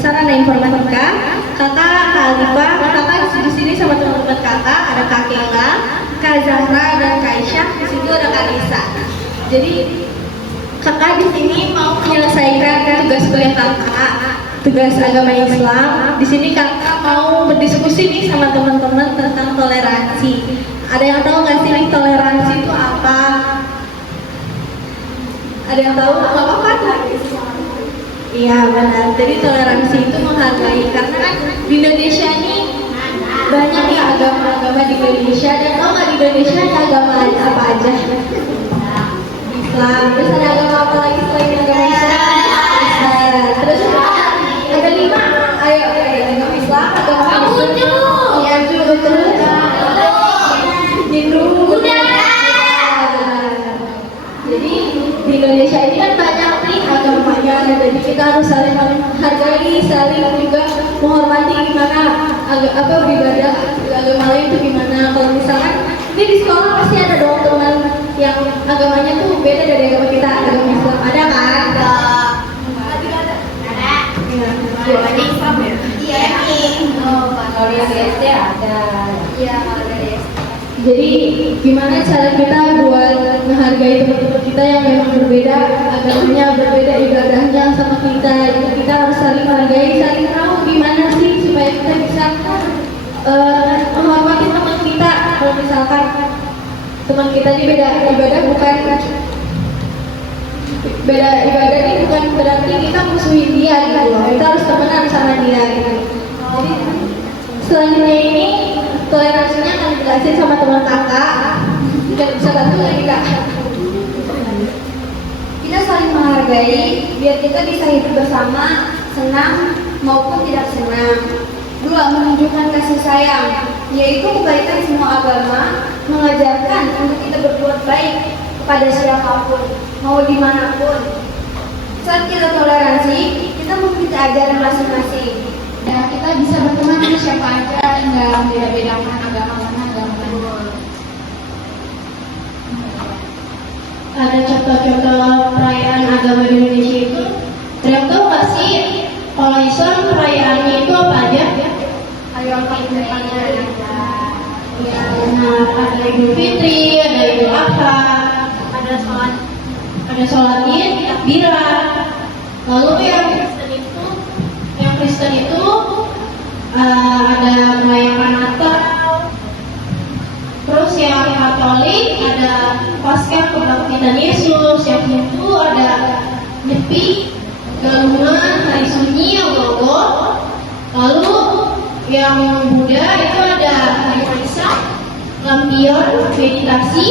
sarana informatika, kakak Kak Alifah, kakak di sini sama teman-teman kakak ada Kak Kela, Kak Zahra dan Kak Aisyah, di situ ada Kak Lisa. Jadi kakak di sini mau menyelesaikan tugas kuliah kakak, tugas agama Islam. Di sini kakak mau berdiskusi nih sama teman-teman tentang toleransi. Ada yang tahu nggak sih toleransi itu apa? Ada yang tahu apa tuh? Iya benar. Jadi toleransi itu menghargai, karena kan di Indonesia ini banyak ya agama-agama di Indonesia. Dan tahu nggak di Indonesia ada agama apa aja? Islam. Terus ada agama apa lagi selain agama Islam? Terus ada 5. Ayo, ada agama Islam, agama Hindu. Iya, betul. Hindu. Jadi di Indonesia ini kan banyak nih agamanya, jadi kita harus saling menghargai, saling juga menghormati gimana beribadah agama lain itu gimana. Kalau misalkan ini di sekolah pasti ada dong teman yang agamanya tuh beda dari agama kita, agama Islam. Ada kan? Ada. Jawabannya Islam ya? Iya. Kalau yang SD ada. Iya, kalau dari SD. Jadi gimana cara kita buat menghargai teman-teman kita yang memang berbeda agamanya, berbeda ibadahnya sama kita. Kita harus saling menghargai, saling tahu gimana sih supaya kita bisa menghormati teman kita. Kalau misalkan teman kita ini beda ibadah, beda ibadah ini bukan berarti kita musuhin dia gitu loh. Kita harus temenan sama dia gitu. Jadi selanjutnya ini toleransinya akan dijelasin sama teman kakak. Kita bisa bantu lagi kak. Kita saling menghargai biar kita bisa hidup bersama, senang maupun tidak senang. 2. Menunjukkan kasih sayang, yaitu kebaikan semua agama mengajarkan untuk kita berbuat baik kepada siapapun, mau dimanapun. Saat kita toleransi, kita memiliki ajaran masing-masing. Dan kita bisa berteman dengan siapa aja, nggak beda-bedakan agama mana. Ada contoh-contoh perayaan agama di Indonesia itu. Kalian tahu nggak sih kalau Islam perayaannya itu apa aja? Ayo kita Ya, benar. Ada Idul Fitri, ada Idul Adha, ada sholat Id, takbiran. Lalu yang Kristen itu ada merayakan Natal. Terus yang Katolik ada Paskah kebangkitan Yesus. Yang Hindu ada Nyepi, Galungan, Hari Sunyi, Ogoh. Lalu yang Buddha itu ada Hari Waisak, Lampion, meditasi.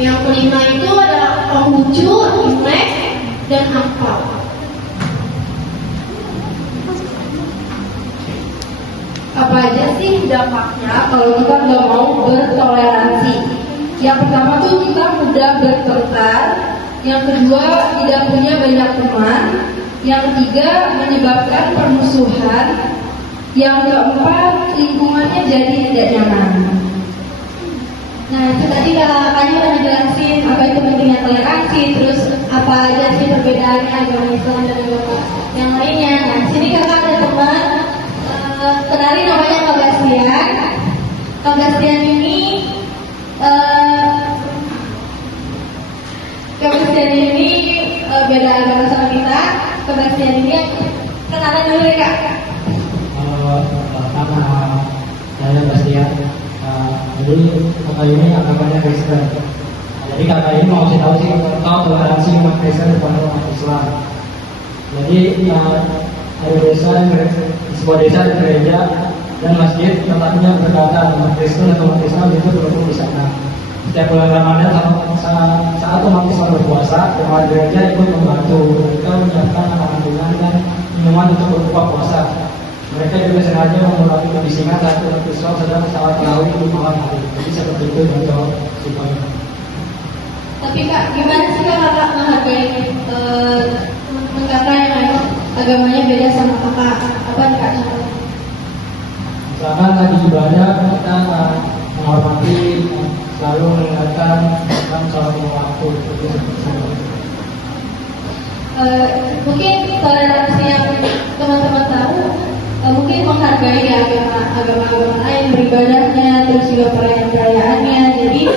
Yang kelima itu ada Konghucu, Imlek, dan Angpao. Apa aja sih dampaknya kalau kita nggak mau bertoleransi? Yang pertama tuh kita mudah bertengkar. Yang kedua tidak punya banyak teman. Yang ketiga menyebabkan permusuhan. Yang keempat lingkungannya jadi tidak nyaman. Nah itu tadi kakaknya udah ngejelasin apa itu pentingnya toleransi, terus apa aja sih perbedaannya agama Islam dan agama yang lainnya. Nah sini kakak ada teman, kenalin namanya Kak Bastian. Kak Bastian ini beda agama sama kita. Kak Bastian ini kenalan dulu ya kak. Nama saya Bastian. Jadi kakak ini agamanya Kristen. Jadi kakak ini mau kasih tahu sih tentang toleransi umat Kristen kepada umat Islam. Jadi ada desa, di sebuah desa ada gereja dan masjid, tempatnya berdekatan. Umat Kristen atau umat Islam itu berkumpul di sana. Setiap bulan Ramadan saat umat Islam berpuasa, jemaat gereja ikut membantu mereka menyiapkan makanan ringan dan minuman untuk berbuka puasa. Mereka juga sengaja mengurangi kebisingan saat umat Islam sedang sholat tarawih di malam hari. Jadi seperti itu contoh supaya. Tapi kak, gimana sih kakak menghargai teman kakak yang memang agamanya beda sama kakak? Apa nih kak contohnya? Misalkan tadi ibadah kita menghormati, selalu mengingatkan tentang sholat lima waktu. Itu seperti itu. Mungkin toleransi yang teman menghargai agama-agama lain beribadahnya, terus juga perayaan-perayaannya. Jadi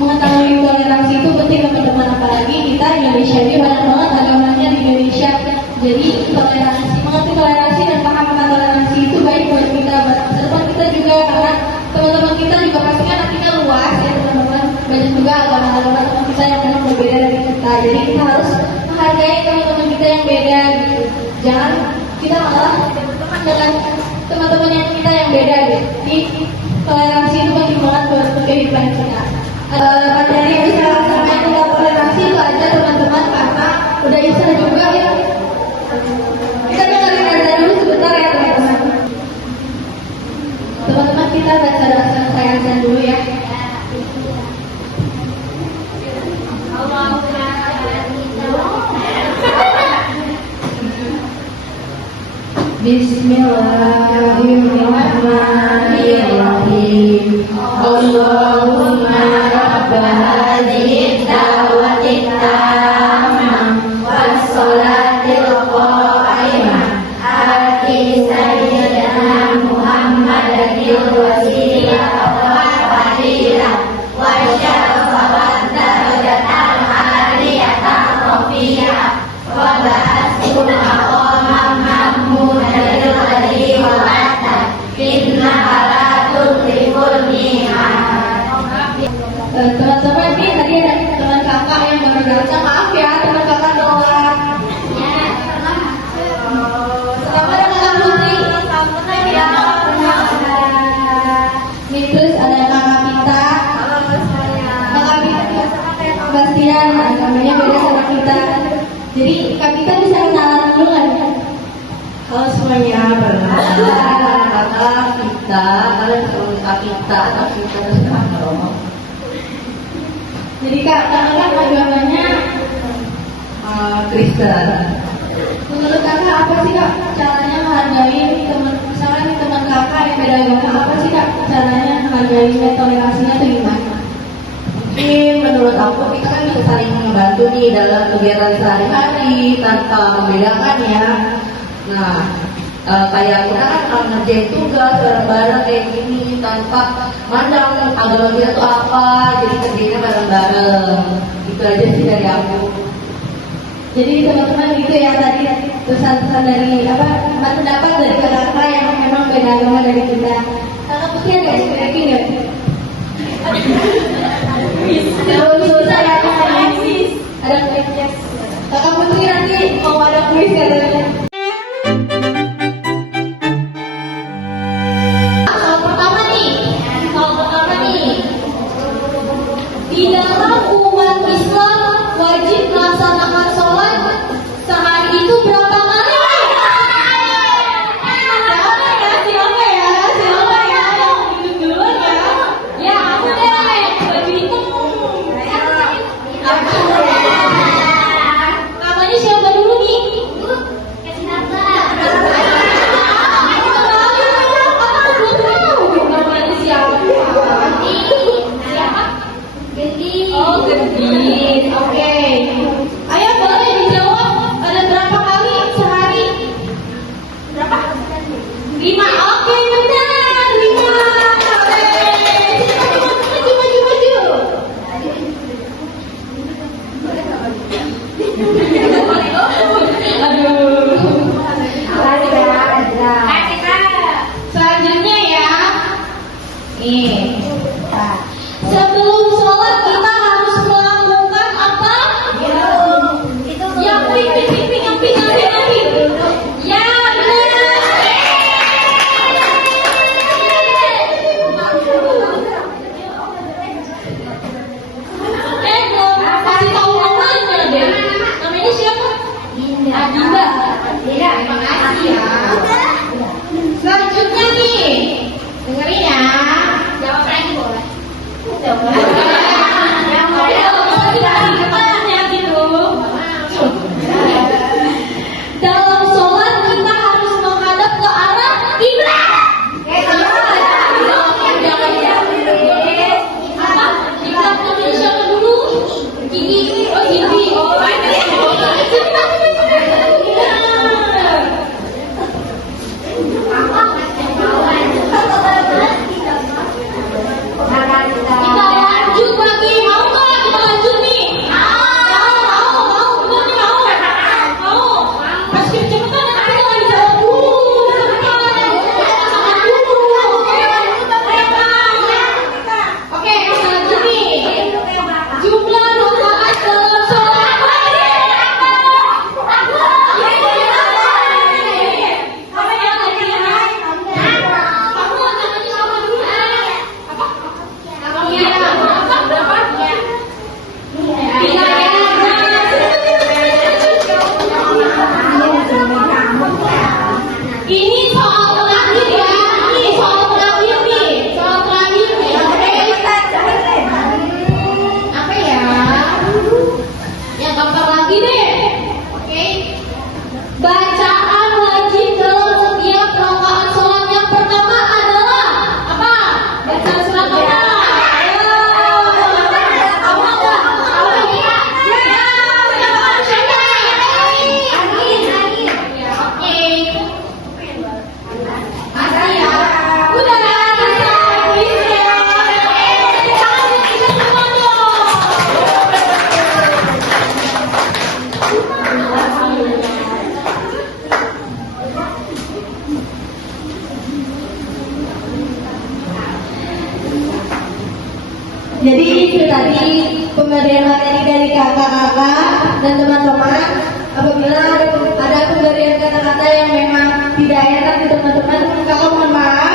mengetahui toleransi itu penting teman-teman, apalagi kita Indonesia ini banyak banget agamanya di Indonesia. Jadi mengerti toleransi dan paham akan toleransi itu baik buat kita, buat depan kita juga, karena teman-teman kita juga pastinya nantinya luas ya teman-teman. Banyak juga agama-agama teman kita yang memang berbeda dari kita. Jadi kita harus menghargai teman-teman kita yang beda gitu. Jangan kita malah berteman dengan teman-teman yang kita yang beda gitu. Jadi toleransi itu penting banget buat kehidupan kita. Materi yang bisa sampai tentang toleransi itu aja teman-teman, karena udah bisa juga ya. Kita dengerin aja dulu sebentar ya teman-teman. Teman-teman kita baca doa saya dulu ya. Bismillahirrahmanirrahim. Allahumma rabba hadhihi da'wati tammah was salatil qa'imah ati sayyidina Muhammadil wasilah wal fadilah wa syarafat darajatal aliyah rafiyah wa ba'athu maqamam mahmudan alladhi wa'ata inna ala tulikul teman-teman ini tadi ada teman kakak yang baru datang, maaf ya teman kakak doang. Selamat datang Putri. Ini terus ada kakak kita. Kakak kita Bastian, namanya beda sama kita. Jadi kak kita bisa kenalan dulu kan? Halo semuanya, perkenalkan kakak kita, kalian perlu kak kita atau kita terserah kalau. Jadi kak agamanya Kristen. menurut kakak apa sih kak caranya menghargai teman, misalnya nih teman kakak yang beda agama, apa sih kak caranya menghargai toleransinya itu gimana? Mungkin menurut aku kita kan bisa saling membantu nih dalam kegiatan sehari-hari tanpa membedakan ya. Nah, kayak kita kan ngerjain tugas bareng-bareng kayak gini tanpa mandang agama kita tuh apa, jadi kerjanya bareng-bareng. Itu aja sih dari aku. Jadi teman-teman gitu ya tadi pesan-pesan dari pendapat dari kakak yang memang beda agama dari kita. Kakak Putri ada explaining nggak? Kalau bisa ya ada kuisnya. Kakak Putri nanti mau ada kuis katanya. Di dalam umat Islam wajib melaksanakan sholat sehari itu berapa kali? Siapa ya? Duduk duluan ya. Ya aku deh, baju hitam. Namanya siapa dulu nih? Ini soal terakhir ya. Ini soal terakhir nih. Soal terakhir nih. Oke. Apa ya? Yang gampang lagi deh. Oke. Bacaan wajib dalam setiap rakaat sholat yang pertama adalah apa? Bacaan surat apa? Jadi itu tadi pemberian materi dari kakak-kakak dan teman-teman. Apabila ada pemberian kata-kata yang memang tidak enak di teman-teman, kakak mohon maaf.